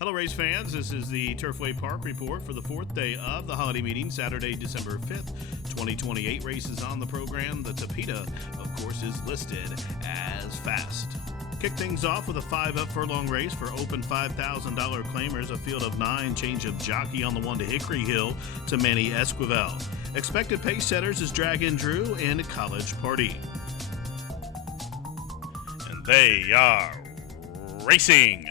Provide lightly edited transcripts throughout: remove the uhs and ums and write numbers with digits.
Hello, race fans. This is the Turfway Park Report for the fourth day of the holiday meeting, Saturday, December 5th, 2028. Races on the program. The Tapeta, of course, is listed as fast. Kick things off with a 5-up furlong race for open $5,000 claimers. A field of 9, change of jockey on the 1 to Hickory Hill to Manny Esquivel. Expected pace setters is Dragon Drew and College Party. And they are racing.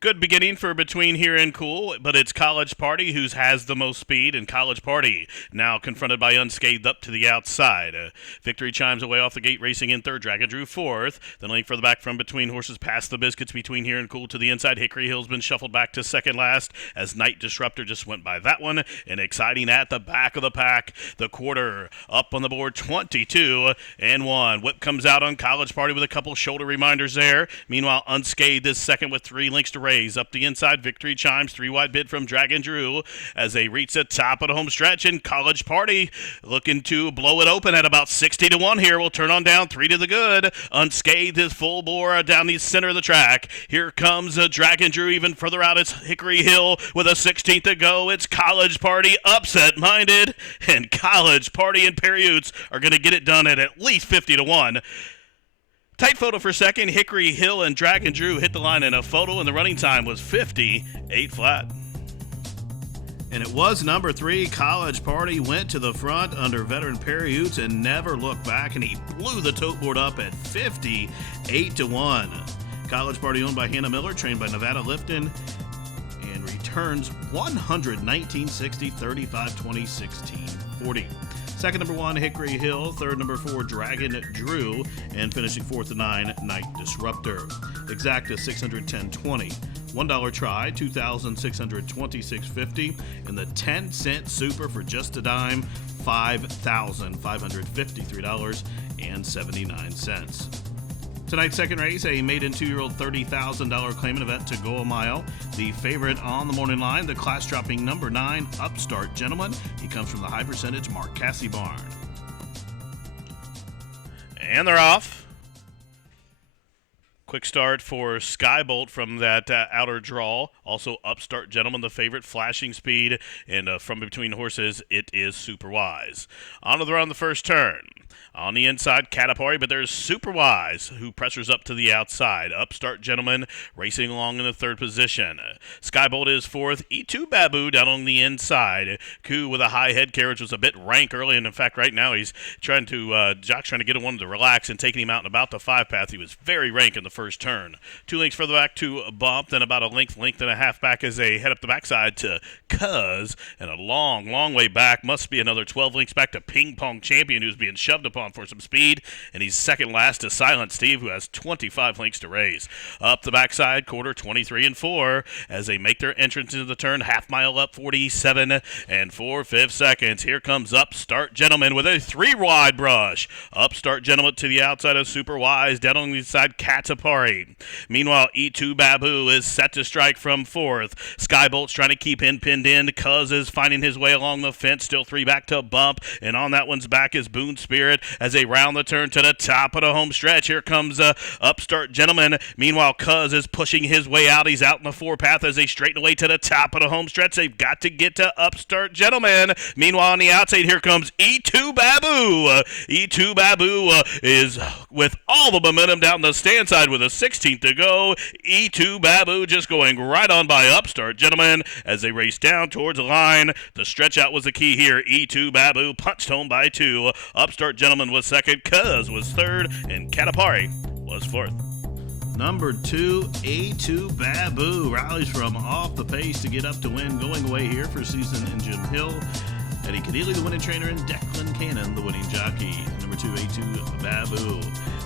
Good beginning for Between Here and Cool, but it's College Party who has the most speed, and College Party now confronted by Unscathed up to the outside. Victory chimes away off the gate, racing in third. Dragon Drew fourth. Then link further back from Between Horses past the Biscuits. Between Here and Cool to the inside. Hickory Hill's been shuffled back to second last as Night Disruptor just went by that one. And exciting at the back of the pack. The quarter up on the board, 22-1. Whip comes out on College Party with a couple shoulder reminders there. Meanwhile, Unscathed is second with 3 links to race. Up the inside, Victory chimes, 3 wide bid from Dragon Drew as they reach the top of the home stretch, and College Party looking to blow it open at about 60-1 here. We'll turn on down 3 to the good. Unscathed is full bore down the center of the track. Here comes Dragon Drew even further out. It's Hickory Hill with a 16th to go. It's College Party upset-minded, and College Party and Perry Utes are going to get it done at least 50-1. Tight photo for second. Hickory Hill and Dragon Drew hit the line in a photo, and the running time was 58 flat. And it was number 3, College Party, went to the front under veteran Perry Utes and never looked back, and he blew the tote board up at 58-1. College Party owned by Hannah Miller, trained by Nevada Lifton, and returns 119.60, 35-20, 16-40. Second, number 1, Hickory Hill. Third, number 4, Dragon Drew. And finishing fourth to 9, Night Disruptor. Exacta, $610.20. $1 try, $2,626.50. And the 10-cent super for just a dime, $5,553.79. Tonight's second race, a maiden 2-year-old $30,000 claimant event to go a mile. The favorite on the morning line, the class-dropping number 9, Upstart Gentleman. He comes from the high percentage Mark Cassie barn. And they're off. Quick start for Skybolt from that outer draw. Also, Upstart Gentleman, the favorite, flashing speed. And from between horses, it is Super Wise. On to the run, the first turn. On the inside, Catapari, but there's Super Wise, who pressures up to the outside. Upstart Gentleman racing along in the third position. Skybolt is fourth. E2 Babu down on the inside. Koo with a high head carriage was a bit rank early, and in fact, right now he's trying to, Jock's trying to get him to relax and taking him out and about the 5 path. He was very rank in the first turn. 2 lengths further back to Bump, then about a length and a half back as they head up the backside to Cuz, and a long way back. Must be another 12 lengths back to Ping Pong Champion, who's being shoved upon for some speed, and he's second last to Silent Steve, who has 25 lengths to raise. Up the backside, quarter 23-4 as they make their entrance into the turn, half mile up, 47 4/5 seconds. Here comes Upstart Gentleman with a 3-wide brush. Upstart Gentleman to the outside of Super Wise, down on the side, Katapari. Meanwhile, E2 Babu is set to strike from fourth. Skybolt's trying to keep him pinned in. Cuz is finding his way along the fence, still 3 back to Bump, and on that one's back is Boone Spirit as they round the turn to the top of the home stretch. Here comes Upstart Gentleman. Meanwhile, Cuz is pushing his way out. He's out in the 4 path as they straighten away to the top of the home stretch. They've got to get to Upstart Gentleman. Meanwhile, on the outside, here comes E2 Babu. E2 Babu is with all the momentum down the stand side with a 16th to go. E2 Babu just going right on by Upstart Gentleman as they race down towards the line. The stretch out was the key here. E2 Babu punched home by 2. Upstart Gentleman was second, Cuz was third, and Katapari was fourth. Number 2, A2 Babu rallies from off the pace to get up to win, going away here for Season and Jim Hill. Eddie Cadilli, the winning trainer, and Declan Cannon, the winning jockey. Number 2, A2 Babu,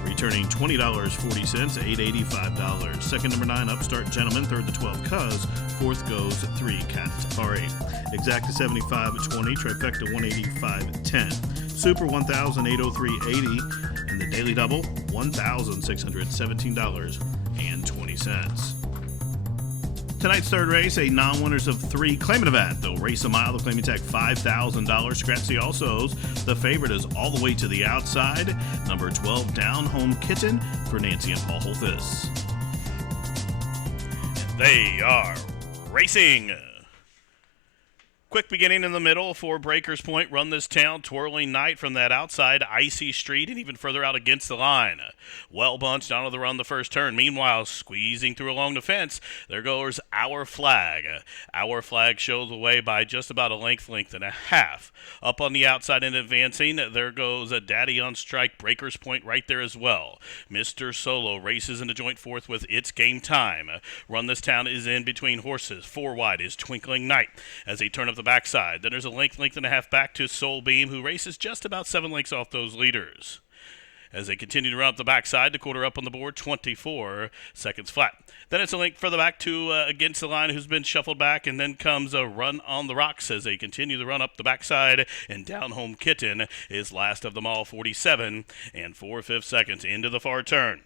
returning $20.40, $885. Second, number 9, Upstart Gentleman. Third, the 12, Cuz. Fourth goes 3, Katapari. Exacta 75.20, trifecta 185.10. Super $1,803.80, and the daily double $1,617.20. Tonight's third race, a non-winners of 3 claimant event. They'll race a mile. The claiming tag $5,000. Scratch the alsos. The favorite is all the way to the outside. Number 12, Down Home Kitten for Nancy and Paul Holthus. They are racing. Quick beginning in the middle for Breakers Point. Run this town. Twirling Night from that outside icy street and even further out against the line. Well bunched onto the run the first turn. Meanwhile, squeezing through along the fence, there goes Our Flag. Our Flag shows the way by just about a length and a half. Up on the outside and advancing, there goes a Daddy on Strike. Breakers Point right there as well. Mr. Solo races into joint fourth with It's Game Time. Run this town is in between horses. 4 wide is Twinkling Night as they turn up the backside. Then there's a length and a half back to Soul Beam, who races just about 7 lengths off those leaders. As they continue to run up the backside, the quarter up on the board, 24 seconds flat. Then it's a length further back to Against the Line, who's been shuffled back, and then comes a Run on the Rocks as they continue to run up the backside, and Down Home Kitten is last of them all, 47 and 4/5 seconds into the far turn.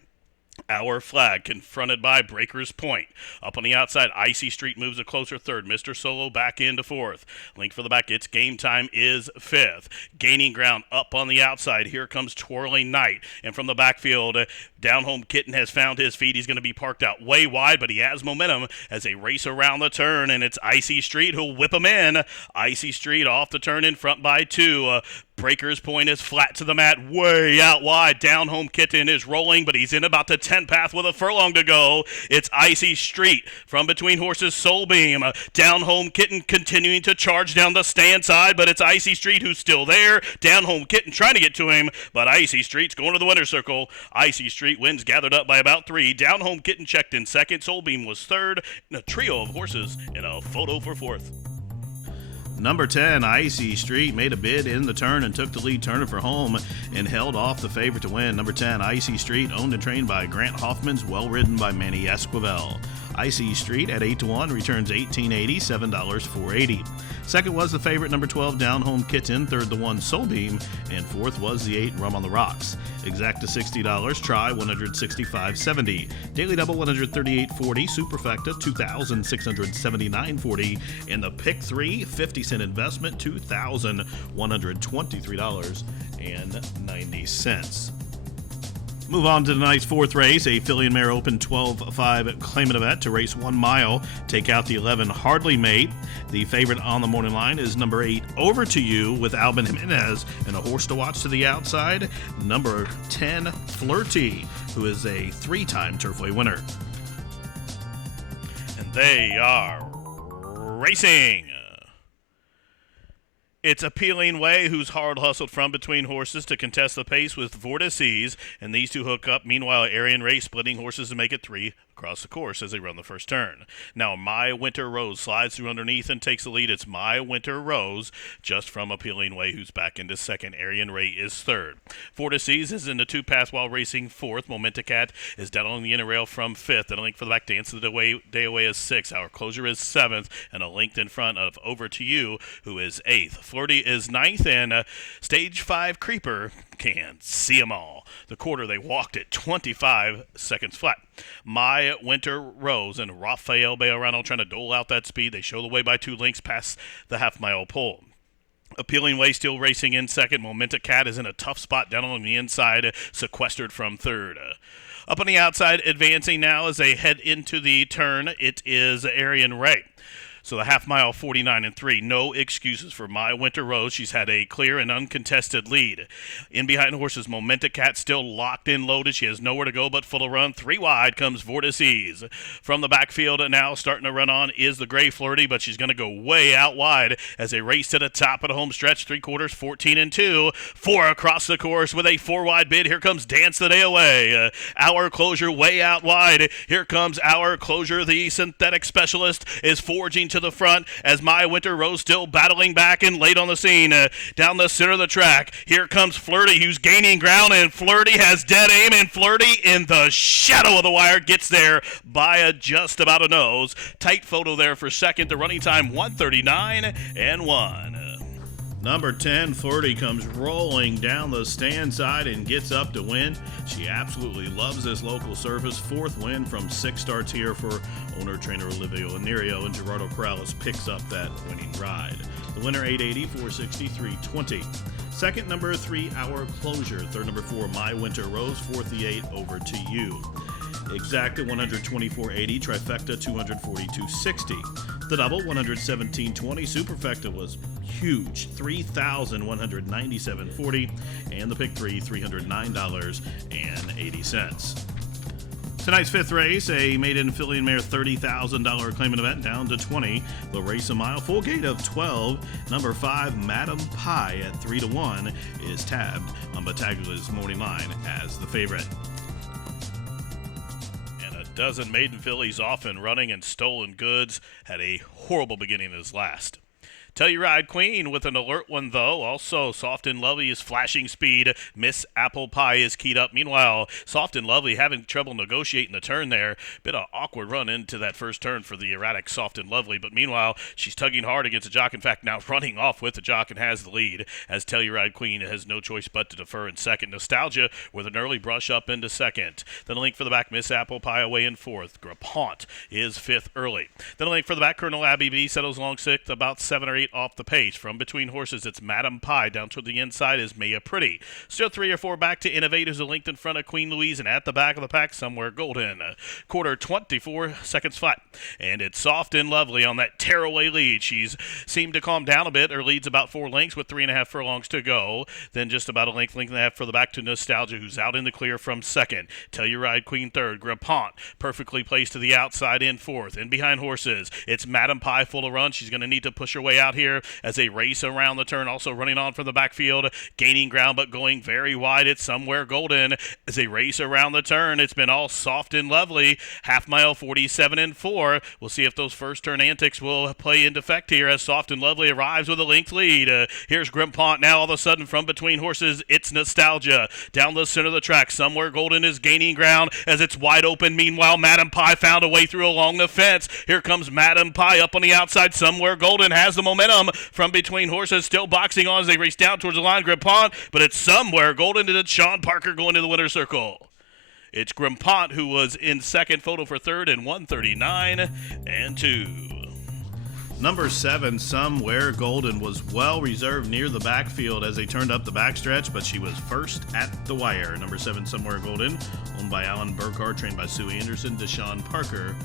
Our Flag confronted by Breakers Point. Up on the outside, Icy Street moves a closer third. Mr. Solo back into fourth. Link for the back, It's Game Time is fifth. Gaining ground up on the outside. Here comes Twirling Night. And from the backfield, Down Home Kitten has found his feet. He's going to be parked out way wide, but he has momentum as they race around the turn. And it's Icy Street who'll whip him in. Icy Street off the turn in front by 2. Breakers Point is flat to the mat, way out wide. Down Home Kitten is rolling, but he's in about the 10 path with a furlong to go. It's Icy Street from between horses. Soul Beam. Down Home Kitten continuing to charge down the stand side, but it's Icy Street who's still there. Down Home Kitten trying to get to him, but Icy Street's going to the winner's circle. Icy Street wins gathered up by about 3. Down Home Kitten checked in second. Soul Beam was third. And a trio of horses in a photo for fourth. Number 10, Icy Street, made a bid in the turn and took the lead turner for home and held off the favorite to win. Number 10, Icy Street, owned and trained by Grant Hoffman's, well ridden by Manny Esquivel. Icy Street at 8-1 returns $18.80, $7.480. Second was the favorite, number 12, Down Home Kitten. Third, the 1, Soul Beam. And fourth was the 8, Rum on the Rocks. Exacta $60, Try $165.70. Daily Double $138.40. Superfecta $2,679.40. And the Pick 3 50-cent investment $2,123.90. Move on to tonight's fourth race, a filly and mare open 12-5 claimant event to race 1 mile. Take out the 11 Hardly Mate. The favorite on the morning line is number 8 Over to You with Albin Jimenez, and a horse to watch to the outside, number 10 Flirty, who is a 3-time Turfway winner. And they are racing. It's Appealing Way, who's hard hustled from between horses to contest the pace with Vortices, and these two hook up. Meanwhile, Aryan Race splitting horses to make it 3 across the course as they run the first turn. Now, My Winter Rose slides through underneath and takes the lead. It's My Winter Rose just from Appealing Way, who's back into second. Aryan Ray is third. Vortices is in the 2-path while racing fourth. Momentacat is down on the inner rail from fifth, and a link for the back. Dance of the Day Away is sixth. Our Closure is seventh, and a length in front of Over to You, who is eighth. Flirty is ninth, and Stage 5 Creeper can't see them all. The quarter, they walked at 25 seconds flat. My Winter Rose and Rafael Bejarano trying to dole out that speed. They show the way by 2 lengths past the half-mile pole. Appealing Way still racing in second. Momentacat is in a tough spot down on the inside, sequestered from third. Up on the outside, advancing now as they head into the turn, it is Aryan Ray. So the half-mile, 49-3. No excuses for My Winter Rose. She's had a clear and uncontested lead. In behind the horses, Momentacat still locked in loaded. She has nowhere to go but full of run. 3 wide comes Vortices. From the backfield now starting to run on is the Gray Flirty, but she's going to go way out wide as they race to the top of the home stretch. 3/4, 14-2. 4 across the course with a 4-wide bid. Here comes Dance the Day Away. Our Closure way out wide. Here comes Our Closure. The synthetic specialist is forging to the front as My Winter Rose still battling back and late on the scene. Down the center of the track, here comes Flirty, who's gaining ground, and Flirty has dead aim, and Flirty in the shadow of the wire gets there by just about a nose. Tight photo there for second. The running time 1:39.1. Number 10, Flirty, comes rolling down the stand side and gets up to win. She absolutely loves this local surface. 4th win from 6 starts here for owner-trainer Olivia Onerio, and Gerardo Corrales picks up that winning ride. The winner, 880, 460, 320. Second, number 3, Our Closure. Third, number 4, My Winter Rose. Fourth, the 8, Over to You. Exacta 124.80, Trifecta 242.60. The double 117.20, Superfecta was huge, 3,197.40, and the pick three $309.80. Tonight's fifth race, a maiden filly and mare $30,000 claimant event down to 20. The race a mile, full gate of 12. Number 5, Madam Pie at 3-1 is tabbed on Battagula's morning line as the favorite. And a dozen maiden fillies off and running and stolen goods had a horrible beginning as last. Telluride Queen with an alert one, though. Also, Soft and Lovely is flashing speed. Miss Apple Pie is keyed up. Meanwhile, Soft and Lovely having trouble negotiating the turn there. Bit of awkward run into that first turn for the erratic Soft and Lovely. But meanwhile, she's tugging hard against the jock. In fact, now running off with the jock and has the lead, as Telluride Queen has no choice but to defer in second. Nostalgia with an early brush up into second. Then a link for the back, Miss Apple Pie away in fourth. Grapont is fifth early. Then a link for the back, Colonel Abbey B settles along sixth, about 7 or 8 off the pace. From between horses, it's Madam Pie. Down toward the inside is Maya Pretty. Still 3 or 4 back to Innovate, who's a length in front of Queen Louise, and at the back of the pack, somewhere Golden. Quarter 24 seconds flat. And it's Soft and Lovely on that tearaway lead. She's seemed to calm down a bit. Her lead's about 4 lengths with 3.5 furlongs to go. Then just about a length and a half for the back to Nostalgia, who's out in the clear from second. Telluride Queen third. Grapont perfectly placed to the outside in fourth. And behind horses, it's Madam Pie full of run. She's going to need to push her way out here as they race around the turn, also running on from the backfield, gaining ground but going very wide. It's Somewhere Golden as they race around the turn. It's been all Soft and Lovely. Half mile 47 and 4. We'll see if those first turn antics will play into effect here as Soft and Lovely arrives with a length lead. Here's Grimpont now all of a sudden from between horses. It's Nostalgia down the center of the track. Somewhere Golden is gaining ground as it's wide open. Meanwhile, Madam Pie found a way through along the fence. Here comes Madam Pie up on the outside. Somewhere Golden has the momentum from between horses, still boxing on as they race down towards the line. Grimpont, but it's Somewhere Golden, and it's Sean Parker going to the winner's circle. It's Grimpont who was in second, photo for third, and 139 and 2. Number 7, Somewhere Golden, was well reserved near the backfield as they turned up the backstretch, but she was first at the wire. Number 7, Somewhere Golden, owned by Alan Burkhardt, trained by Sue Anderson. Deshaun Parker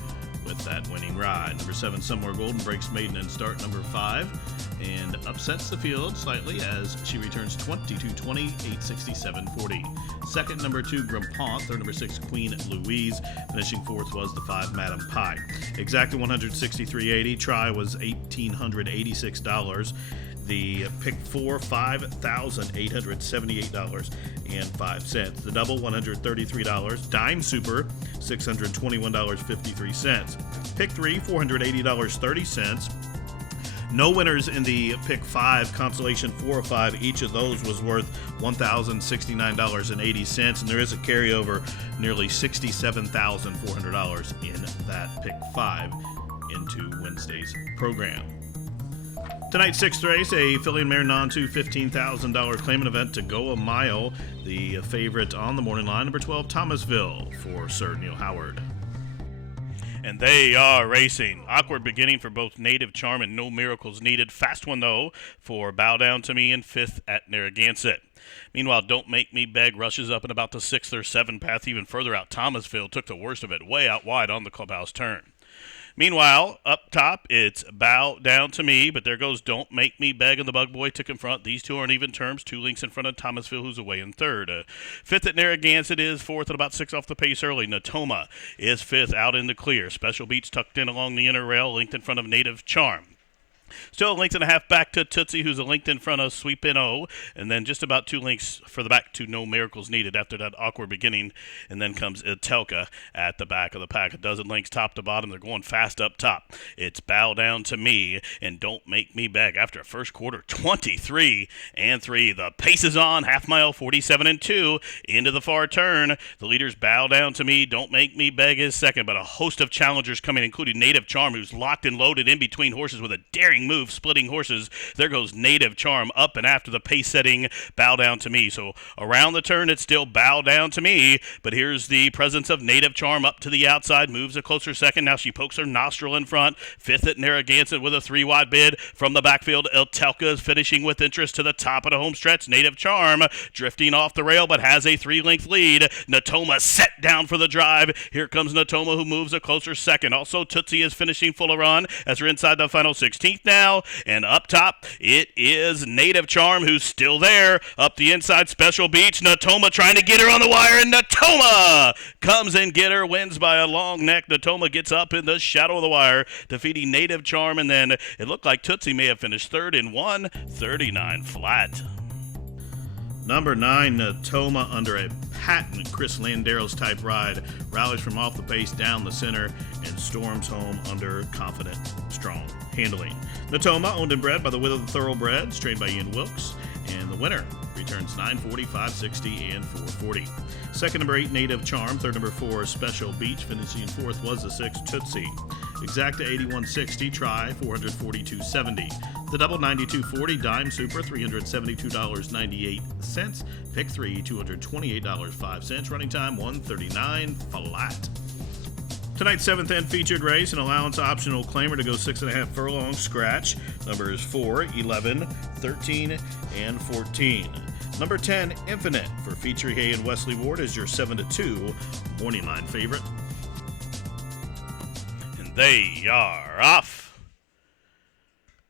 with that winning ride. Number 7, Somewhere Golden, breaks maiden in start number 5 and upsets the field slightly as she returns 22-20, 867.40. Second, number 2, Grimpont. Third, number 6, Queen Louise. Finishing fourth was the 5, Madam Pie. Exacta 163.80. Try was $1,886. The pick 4, $5,878.05. The double, $133. Dime Super, $621.53. Pick 3, $480.30. No winners in the pick 5, consolation 4 or 5. Each of those was worth $1,069.80, and there is a carryover nearly $67,400 in that pick 5 into Wednesday's program. Tonight's sixth race, a filly and mare non-2 $15,000 claimant event to go a mile. The favorite on the morning line, number 12, Thomasville, for Sir Neil Howard. And they are racing. Awkward beginning for both Native Charm and No Miracles Needed. Fast one, though, for Bow Down to Me in fifth at Narragansett. Meanwhile, Don't Make Me Beg rushes up in about the 6th or 7th path, even further out. Thomasville took the worst of it, way out wide on the clubhouse turn. Meanwhile, up top, it's Bow Down to Me, but there goes Don't Make Me Beg, and the Bug Boy took in front. These two are in even terms, 2 lengths in front of Thomasville, who's away in third. Fifth at Narragansett is fourth at about 6 off the pace early. Natoma is fifth out in the clear. Special Beats tucked in along the inner rail, length in front of Native Charm. Still a length and a half back to Tootsie, who's a length in front of Sweep N.O., and then just about 2 lengths for the back to No Miracles Needed after that awkward beginning, and then comes Itelka at the back of the pack. A dozen lengths top to bottom. They're going fast up top. It's Bow Down to Me and Don't Make Me Beg after a first quarter 23 and 3. The pace is on. Half mile 47 and 2 into the far turn. The leaders Bow Down to Me, Don't Make Me Beg is second, but a host of challengers coming, including Native Charm, who's locked and loaded in between horses with a daring daring move, splitting horses. There goes Native Charm up and after the pace-setting Bow Down to Me. So around the turn, it's still Bow Down to Me, but here's the presence of Native Charm up to the outside, moves a closer second. Now she pokes her nostril in front. Fifth at Narragansett with a 3-wide bid. From the backfield, Eltelka is finishing with interest to the top of the home stretch. Native Charm drifting off the rail, but has a 3-length lead. Natoma set down for the drive. Here comes Natoma, who moves a closer second. Also, Tootsie is finishing full of run as we're inside the final 16th now. And up top, it is Native Charm, who's still there. Up the inside, Special Beach. Natoma trying to get her on the wire, and Natoma comes and get her, wins by a long neck. Natoma gets up in the shadow of the wire, defeating Native Charm, and then it looked like Tootsie may have finished third in 1:39 flat. Number 9, Natoma, under a patent Chris Landeros type ride, rallies from off the pace down the center and storms home under confident, strong handling. Natoma, owned and bred by the Wither Thoroughbreds, trained by Ian Wilkes, and the winner returns 940, 560, and 440. Second, number 8, Native Charm. Third, number 4, Special Beach. Finishing fourth was the 6, Tootsie. Exacta 8160, try 442.70. The double 92.40, dime super $372.98. Pick 3 $228.05. Running time 139 flat. Tonight's 7th and featured race, an allowance optional claimer to go 6.5 furlong scratch. Numbers 4, 11, 13, and 14. Number 10, Infinite, for Feature Hay and Wesley Ward, is your 7-2 morning line favorite. And they are off.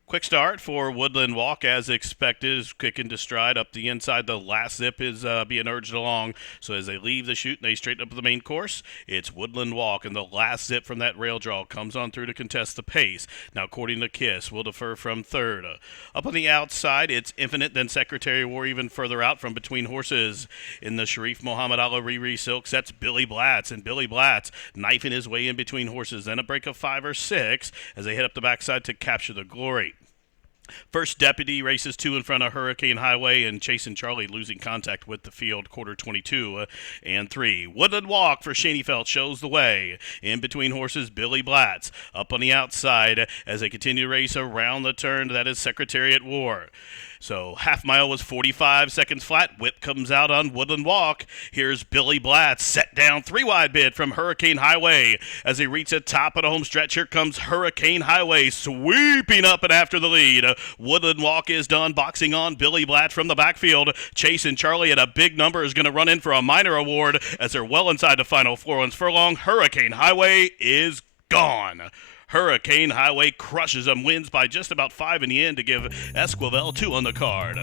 Quick start for Woodland Walk, as expected, is kicking to stride up the inside. The last zip is being urged along. So as they leave the chute and they straighten up the main course, it's Woodland Walk, and the last zip from that rail draw comes on through to contest the pace. Now, according to Kiss, will defer from third. Up on the outside, it's Infinite, then Secretary War even further out from between horses. In the Sharif Muhammad Ala Riri Silks, that's Billy Blatz, and Billy Blatz knifing his way in between horses. Then a break of 5 or 6 as they head up the backside to capture the glory. First Deputy races 2 in front of Hurricane Highway, and Chasing Charlie losing contact with the field, quarter 22 and 3. Woodland Walk for Shaneyfelt shows the way. In between horses, Billy Blatz. Up on the outside as they continue to race around the turn, that is Secretariat War. So half mile was 45 seconds flat. Whip comes out on Woodland Walk. Here's Billy Blatz, set down 3-wide bid from Hurricane Highway. As they reach the top of the home stretch, here comes Hurricane Highway sweeping up and after the lead. Woodland Walk is done, boxing on Billy Blatz from the backfield. Chasing Charlie at a big number is going to run in for a minor award as they're well inside the final 4 furlong. Hurricane Highway is gone. Hurricane Highway crushes them, wins by just about 5 in the end to give Esquivel 2 on the card.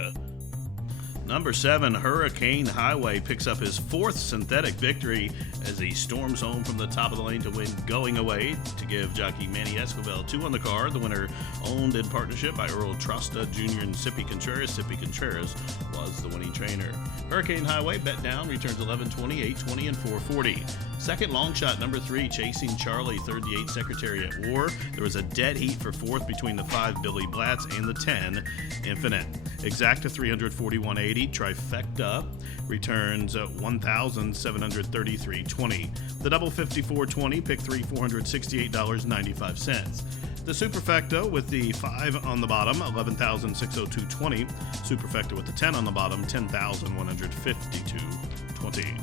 Number 7, Hurricane Highway, picks up his 4th synthetic victory as he storms home from the top of the lane to win Going Away to give jockey Manny Esquivel 2 on the card. The winner, owned in partnership by Earl Trusta Jr. and Sippy Contreras. Sippy Contreras was the winning trainer. Hurricane Highway, bet down, returns 11.20, 8.20, and 4.40. Second, long shot, number 3, Chasing Charlie. Third, the 8, Secretariat War. There was a dead heat for 4th between the 5, Billy Blatz, and the 10, Infinite. Exacta 341.80. Trifecta returns 1,733.20. The double 54.20, pick 3, $468.95. The Superfecta with the 5 on the bottom, 11,602.20. Superfecta with the 10 on the bottom, 10,152.20.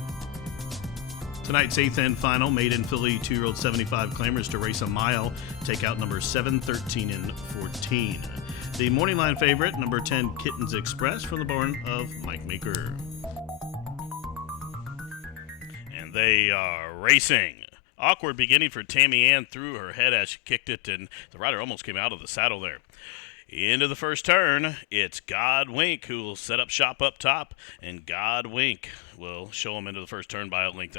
Tonight's 8th and final, maiden filly 2-year-old 75 claimers to race a mile. Take out number 7, 13, and 14. The morning line favorite, number 10, Kittens Express, from the barn of Mike Maker. And they are racing. Awkward beginning for Tammy Ann, threw her head as she kicked it, and the rider almost came out of the saddle there. Into the first turn, it's God Wink who will set up shop up top, and God Wink will show him into the first turn by 1.5 lengths.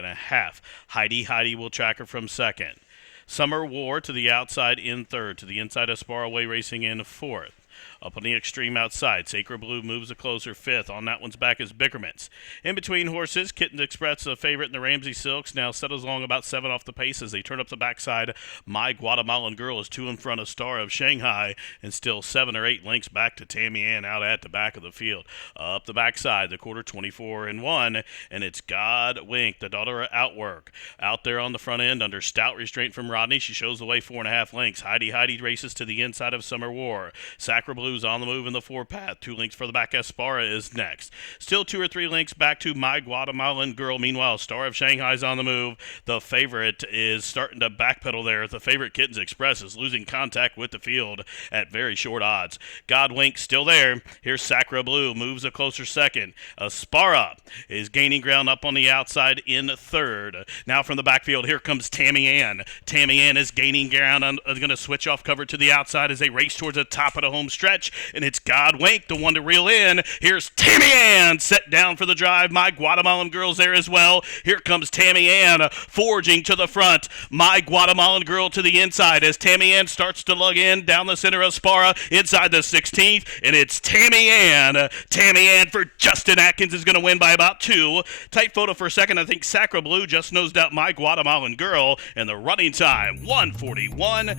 Heidi will track her from second. Summer War to the outside in third, to the inside of Sparrowway Racing in fourth. Up on the extreme outside, Sacred Blue moves a closer fifth. On that one's back is Bickermans. In between horses, Kittens Express, the favorite in the Ramsey Silks, now settles along about 7 off the pace as they turn up the backside. My Guatemalan Girl is 2 in front of Star of Shanghai and still 7 or 8 lengths back to Tammy Ann out at the back of the field. Up the backside, the quarter 24 and 1, and it's God Wink, the daughter of Outwork. Out there on the front end under stout restraint from Rodney. She shows the way 4.5 lengths. Heidi races to the inside of Summer War. Sacra Blue's on the move in the 4 path. 2 lengths for the back. Espara is next. Still 2 or 3 lengths back to My Guatemalan Girl. Meanwhile, Star of Shanghai's on the move. The favorite is starting to backpedal there. The favorite Kittens Express is losing contact with the field at very short odds. God Wink still there. Here's Sacra Blue. Moves a closer second. Espara is gaining ground up on the outside in third. Now from the backfield, here comes Tammy Ann. Tammy Ann is gaining ground. Going to switch off cover to the outside as they race towards the top of the home stretch. And it's God Wink, the one to reel in. Here's Tammy Ann set down for the drive. My Guatemalan Girl's there as well. Here comes Tammy Ann forging to the front. My Guatemalan Girl to the inside as Tammy Ann starts to lug in down the center of Spara inside the 16th. And it's Tammy Ann. Tammy Ann for Justin Atkins is going to win by about 2. Tight photo for a second. I think Sacra Blue just nosed out My Guatemalan Girl. And the running time, 1:41.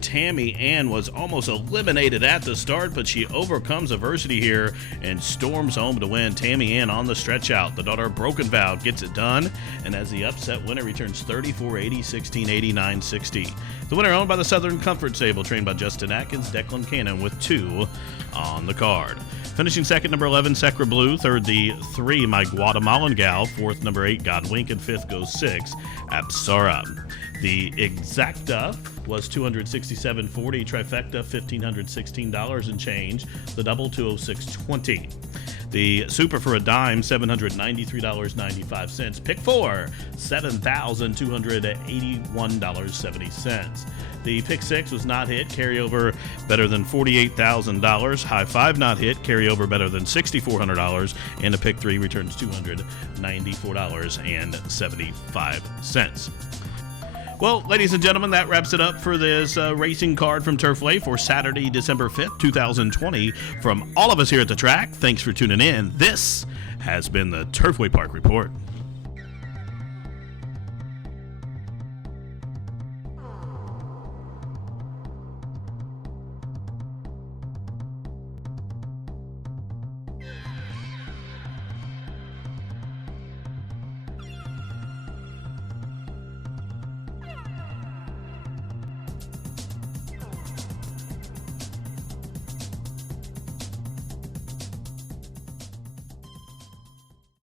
Tammy Ann was almost eliminated at the start, but she overcomes adversity here and storms home to win. Tammy Ann on the stretch out. The daughter of Broken Vow gets it done, and as the upset winner returns 34-80, 16-89, 60. The winner owned by the Southern Comfort Stable, trained by Justin Atkins, Declan Cannon with 2 on the card. Finishing second, number 11, Sacra Blue. Third, the 3, My Guatemalan Gal. Fourth, number 8, God Wink. And fifth goes 6, Apsara. The exacta was $267.40. Trifecta, $1,516 and change. The double, $206.20. The super for a dime, $793.95. Pick 4, $7,281.70. The pick 6 was not hit. Carryover better than $48,000. High 5 not hit. Carryover better than $6,400. And the pick 3 returns $294.75. Well, ladies and gentlemen, that wraps it up for this racing card from Turfway for Saturday, December 5th, 2020. From all of us here at the track, thanks for tuning in. This has been the Turfway Park Report.